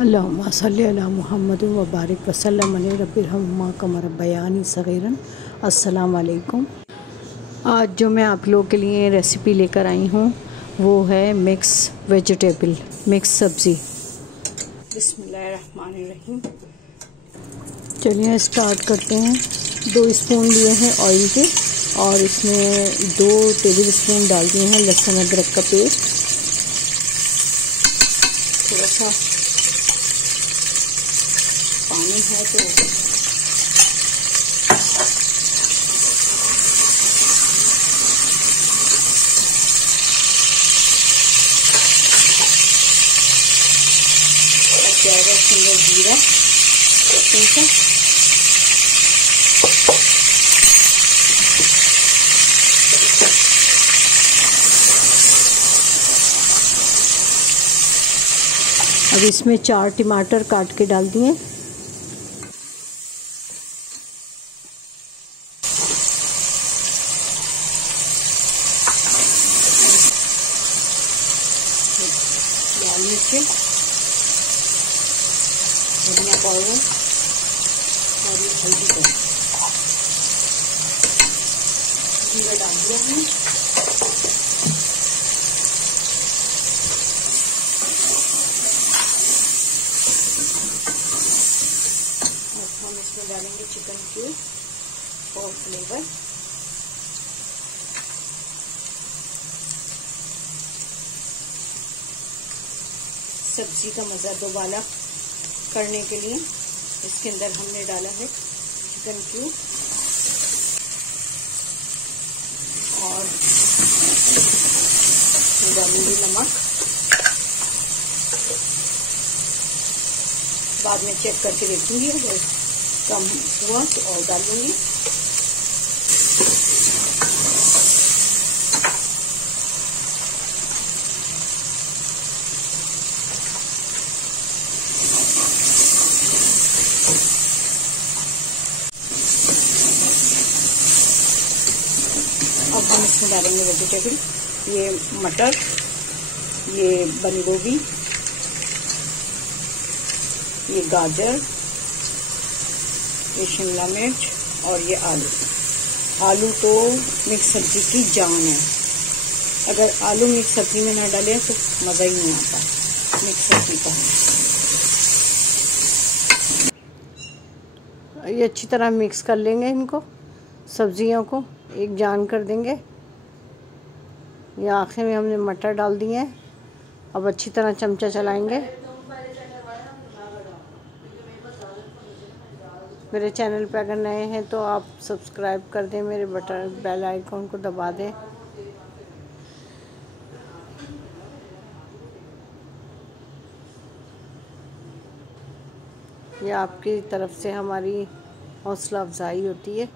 अल्लाहुम्मा सल्ली अला मुहम्मद व बारिक वसल्लम अलैहि रब्बिरहम्हुमा कमा रब्बयानी सगीरन। अस्सलाम वालेकुम। आज जो मैं आप लोगों के लिए रेसिपी लेकर आई हूँ वो है मिक्स वेजिटेबल, मिक्स सब्ज़ी। बिस्मिल्लाहिर्रहमानिर्रहीम। चलिए स्टार्ट करते हैं। 2 स्पून लिए हैं ऑयल के और इसमें 2 टेबल स्पून डाल दिए हैं लहसुन अदरक का पेस्ट। थोड़ा सा पानी है तो जाएगा इसमें जीरा सा। अब इसमें 4 टमाटर काट के डाल दिए। लाल मिर्च, धनिया पाउडर और ये हल्दी पाउडर, जीरा डाल दिया हमने। और हम इसमें डालेंगे चिकन क्यूब और फ्लेवर। सब्जी का मज़ा दोबारा करने के लिए इसके अंदर हमने डाला है चिकन क्यूब और डालूंगी नमक। बाद में चेक करके देखूंगी, अगर कम हुआ तो और डालूंगी। अब हम इसमें डालेंगे वेजिटेबल, ये मटर, ये बंद गोभी, ये गाजर, ये शिमला मिर्च और ये आलू। आलू तो मिक्स सब्जी की जान है। अगर आलू मिक्स सब्जी में ना डालें तो मज़ा ही नहीं आता मिक्स सब्जी का। ये अच्छी तरह मिक्स कर लेंगे इनको, सब्जियों को एक जान कर देंगे। ये आखिर में हमने मटर डाल दिए हैं। अब अच्छी तरह चमचा चलाएंगे। मेरे चैनल पर अगर नए हैं तो आप सब्सक्राइब कर दें, मेरे बेल आइकॉन को दबा दें। ये आपकी तरफ से हमारी हौसला अफजाई होती है।